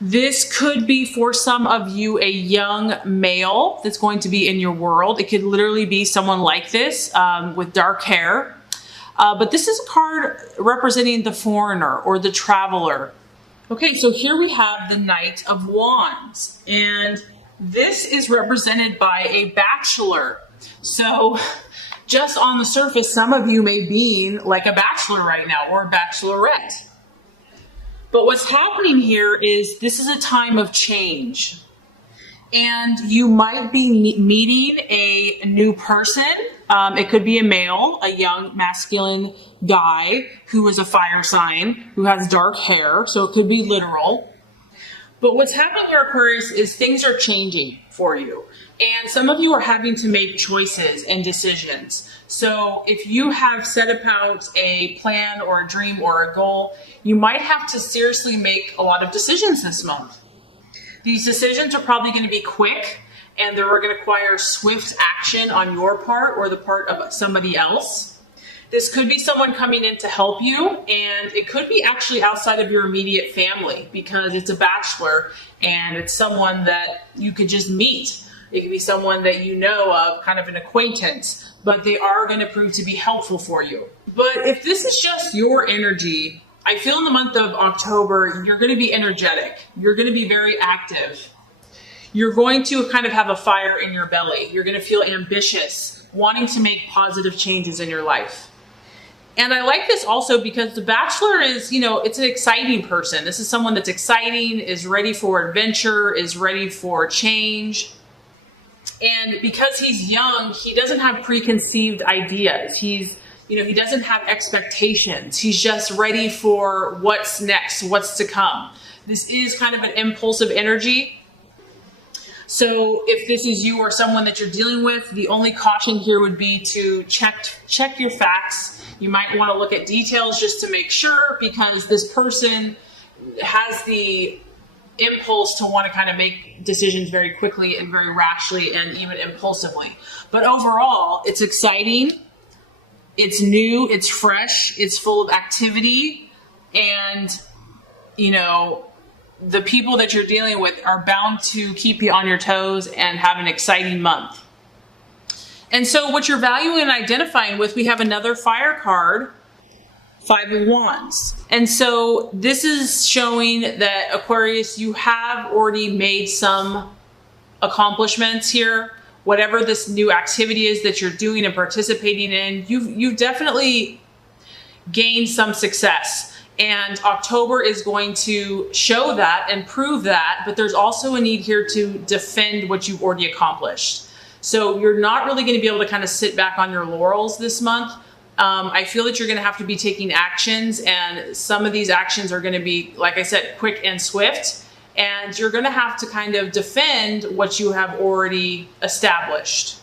This could be for some of you a young male that's going to be in your world. It could literally be someone like this with dark hair. But this is a card representing the foreigner or the traveler. Okay, so here we have the Knight of Wands, and this is represented by a bachelor. So just on the surface, some of you may be like a bachelor right now or a bachelorette. But what's happening here is this is a time of change. And you might be meeting a new person. It could be a male, a young masculine guy who is a fire sign, who has dark hair. So it could be literal. But what's happening here, Aquarius, is things are changing for you. And some of you are having to make choices and decisions. So if you have set about a plan or a dream or a goal, you might have to seriously make a lot of decisions this month. These decisions are probably going to be quick, and they're going to require swift action on your part or the part of somebody else. This could be someone coming in to help you, and it could be actually outside of your immediate family because it's a bachelor and it's someone that you could just meet. It could be someone that you know of, kind of an acquaintance, but they are going to prove to be helpful for you. But if this is just your energy, I feel in the month of October, you're going to be energetic. You're going to be very active. You're going to kind of have a fire in your belly. You're going to feel ambitious, wanting to make positive changes in your life. And I like this also because the bachelor is, it's an exciting person. This is someone that's exciting, is ready for adventure, is ready for change. And because he's young, he doesn't have preconceived ideas. He doesn't have expectations. He's just ready for what's next, what's to come. This is kind of an impulsive energy. So if this is you or someone that you're dealing with, the only caution here would be to check your facts. You might want to look at details just to make sure, because this person has the impulse to want to kind of make decisions very quickly and very rashly and even impulsively. But overall, it's exciting. It's new, it's fresh, it's full of activity, and, the people that you're dealing with are bound to keep you on your toes and have an exciting month. And so what you're valuing and identifying with, we have another fire card, Five of Wands. And so this is showing that, Aquarius, you have already made some accomplishments here. Whatever this new activity is that you're doing and participating in, you've definitely gained some success. And October is going to show that and prove that, but there's also a need here to defend what you've already accomplished. So you're not really going to be able to kind of sit back on your laurels this month. I feel that you're going to have to be taking actions, and some of these actions are going to be, like I said, quick and swift. And you're going to have to kind of defend what you have already established.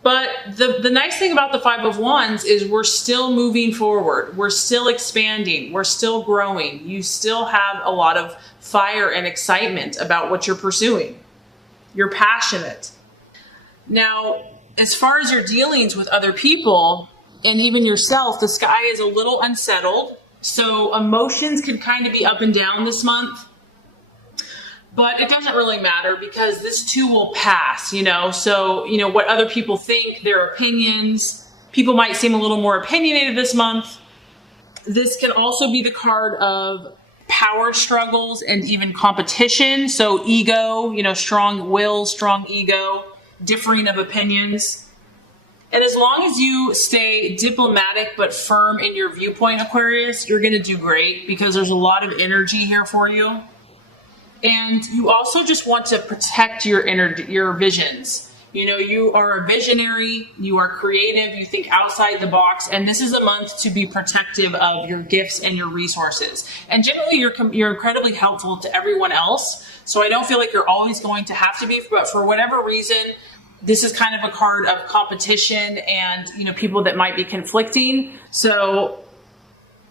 But the nice thing about the Five of Wands is we're still moving forward. We're still expanding. We're still growing. You still have a lot of fire and excitement about what you're pursuing. You're passionate. Now, as far as your dealings with other people and even yourself, the sky is a little unsettled. So emotions can kind of be up and down this month. But it doesn't really matter because this too will pass, So, what other people think, their opinions. People might seem a little more opinionated this month. This can also be the card of power struggles and even competition. So ego, strong will, strong ego, differing of opinions. And as long as you stay diplomatic but firm in your viewpoint, Aquarius, you're going to do great because there's a lot of energy here for you. And you also just want to protect your visions. You are a visionary, you are creative, you think outside the box, and this is a month to be protective of your gifts and your resources. And generally, you're incredibly helpful to everyone else, so I don't feel like you're always going to have to be, but for whatever reason, this is kind of a card of competition and, people that might be conflicting. So,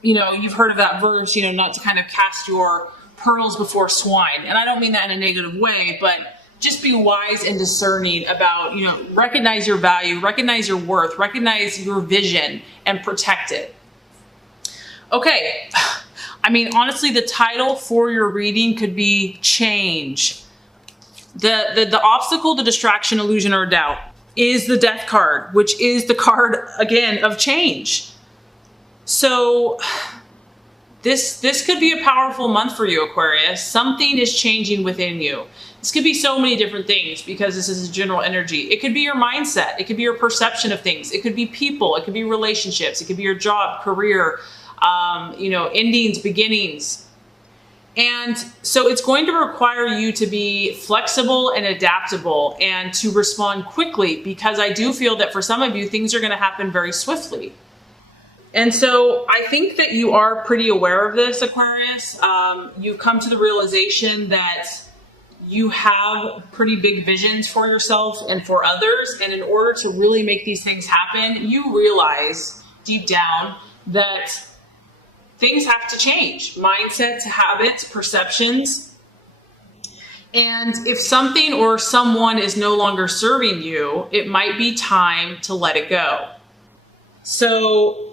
you've heard of that verse, not to kind of cast your pearls before swine. And I don't mean that in a negative way, but just be wise and discerning about, recognize your value, recognize your worth, recognize your vision, and protect it. Okay, I mean, honestly, the title for your reading could be change. The obstacle, the distraction, illusion, or doubt is the death card, which is the card, again, of change. So this could be a powerful month for you, Aquarius. Something is changing within you. This could be so many different things because this is a general energy. It could be your mindset. It could be your perception of things. It could be people. It could be relationships. It could be your job, career, endings, beginnings. And so it's going to require you to be flexible and adaptable and to respond quickly, because I do feel that for some of you, things are going to happen very swiftly. And so I think that you are pretty aware of this, Aquarius. You've come to the realization that you have pretty big visions for yourself and for others. And in order to really make these things happen, you realize deep down that things have to change. Mindsets, habits, perceptions. And if something or someone is no longer serving you, it might be time to let it go. So,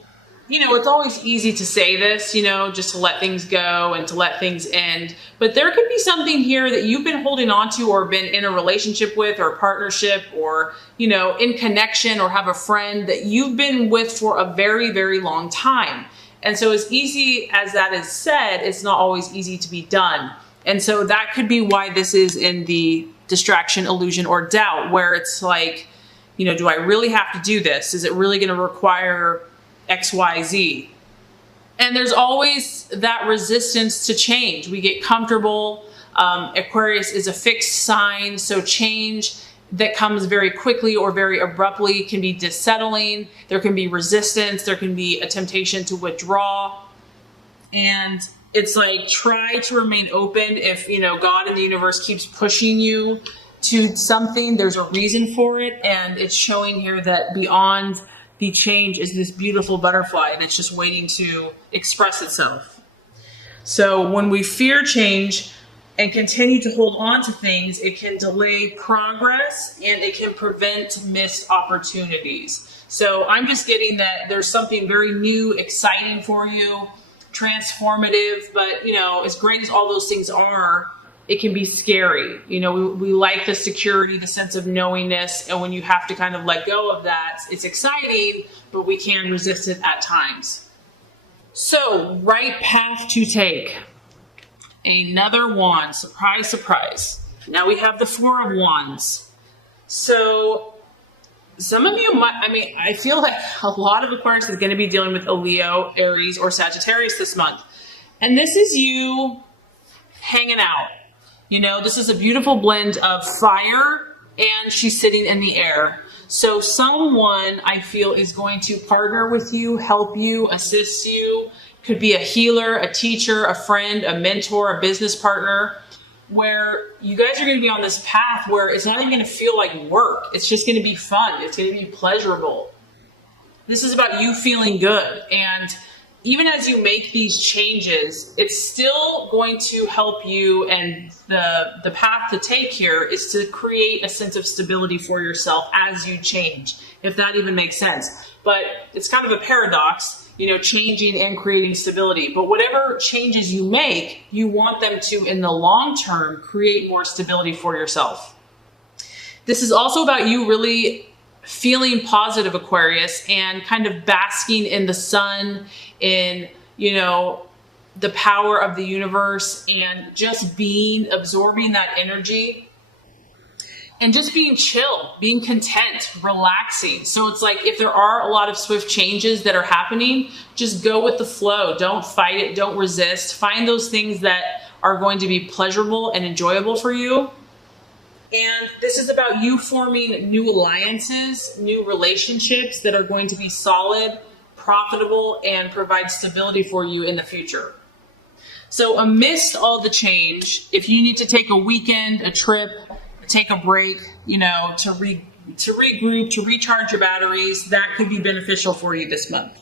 it's always easy to say this, just to let things go and to let things end. But there could be something here that you've been holding on to or been in a relationship with or partnership or, in connection or have a friend that you've been with for a very, very long time. And so as easy as that is said, it's not always easy to be done. And so that could be why this is in the distraction, illusion, or doubt, where it's like, do I really have to do this? Is it really going to require X, Y, Z? And there's always that resistance to change. We get comfortable. Aquarius is a fixed sign, so change that comes very quickly or very abruptly can be dissettling. There can be resistance. There can be a temptation to withdraw. And it's like, try to remain open. If, God and the universe keeps pushing you to something, there's a reason for it. And it's showing here that beyond the change is this beautiful butterfly, and it's just waiting to express itself. So when we fear change and continue to hold on to things, it can delay progress and it can prevent missed opportunities. So I'm just getting that there's something very new, exciting for you, transformative, but as great as all those things are, it can be scary. We like the security, the sense of knowingness, and when you have to kind of let go of that, it's exciting, but we can resist it at times. So, right path to take. Another wand. Surprise, surprise. Now we have the Four of Wands. So some of you might, I feel like a lot of Aquarius is going to be dealing with a Leo, Aries, or Sagittarius this month. And this is you hanging out. This is a beautiful blend of fire and she's sitting in the air. So someone, I feel, is going to partner with you, help you, assist you. Could be a healer, a teacher, a friend, a mentor, a business partner, where you guys are going to be on this path where it's not even going to feel like work. It's just going to be fun. It's going to be pleasurable. This is about you feeling good. And even as you make these changes, it's still going to help you. And the path to take here is to create a sense of stability for yourself as you change, if that even makes sense. But it's kind of a paradox, changing and creating stability. But whatever changes you make, you want them to, in the long term, create more stability for yourself. This is also about you really feeling positive, Aquarius, and kind of basking in the sun, in, the power of the universe, and just absorbing that energy. And just being chill, being content, relaxing. So it's like, if there are a lot of swift changes that are happening, just go with the flow. Don't fight it. Don't resist. Find those things that are going to be pleasurable and enjoyable for you. And this is about you forming new alliances, new relationships that are going to be solid, profitable, and provide stability for you in the future. So amidst all the change, if you need to take a weekend, a trip, take a break, to regroup, to recharge your batteries, that could be beneficial for you this month.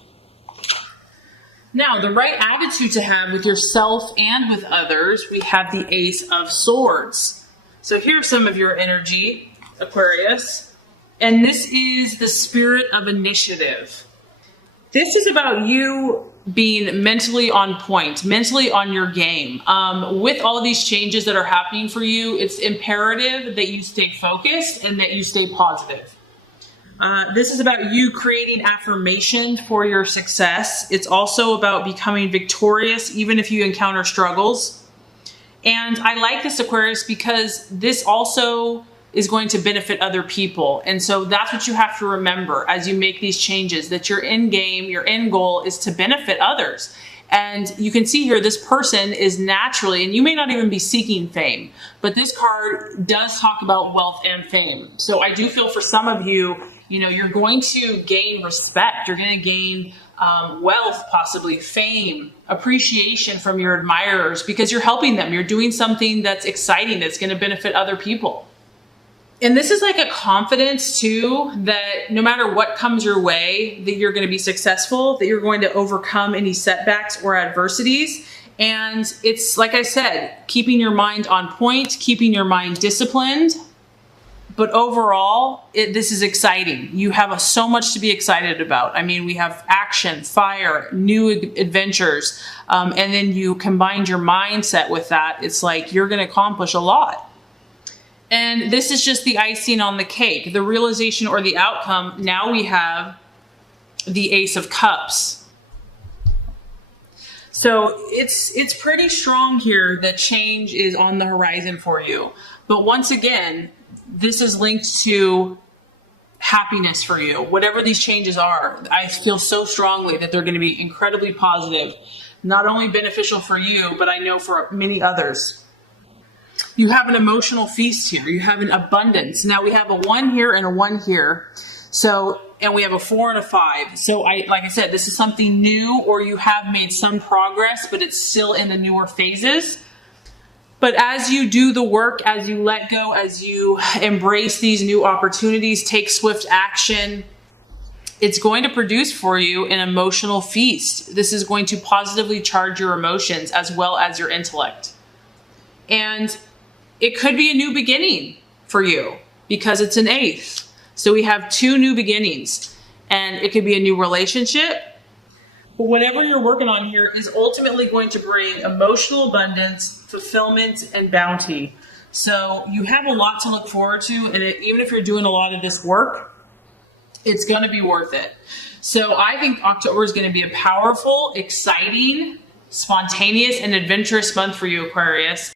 Now, the right attitude to have with yourself and with others, we have the Ace of Swords. So here's some of your energy, Aquarius. And this is the spirit of initiative. This is about you being mentally on point, mentally on your game. With all of these changes that are happening for you, it's imperative that you stay focused and that you stay positive. This is about you creating affirmation for your success. It's also about becoming victorious, even if you encounter struggles. And I like this, Aquarius, because this also is going to benefit other people. And so that's what you have to remember as you make these changes, that your end game, your end goal is to benefit others. And you can see here, this person is naturally, and you may not even be seeking fame, but this card does talk about wealth and fame. So I do feel for some of you, you're going to gain respect. You're going to gain wealth, possibly fame, appreciation from your admirers because you're helping them. You're doing something that's exciting, that's going to benefit other people. And this is like a confidence too, that no matter what comes your way, that you're going to be successful, that you're going to overcome any setbacks or adversities. And it's, like I said, keeping your mind on point, keeping your mind disciplined. But overall, this is exciting. You have so much to be excited about. I mean, we have action, fire, new adventures, and then you combine your mindset with that. It's like you're going to accomplish a lot. And this is just the icing on the cake, the realization or the outcome. Now we have the Ace of Cups. So it's pretty strong here that change is on the horizon for you. But once again, this is linked to happiness for you. Whatever these changes are, I feel so strongly that they're going to be incredibly positive, not only beneficial for you, but I know for many others. You have an emotional feast here. You have an abundance. Now we have a 1 here and a 1 here. So, and we have a 4 and a 5. So like I said, this is something new, or you have made some progress, but it's still in the newer phases. But as you do the work, as you let go, as you embrace these new opportunities, take swift action, it's going to produce for you an emotional feast. This is going to positively charge your emotions as well as your intellect. And it could be a new beginning for you because it's an 8th. So we have 2 new beginnings, and it could be a new relationship. But whatever you're working on here is ultimately going to bring emotional abundance, fulfillment, and bounty. So you have a lot to look forward to, and even if you're doing a lot of this work, it's going to be worth it. So I think October is going to be a powerful, exciting, spontaneous, and adventurous month for you, Aquarius.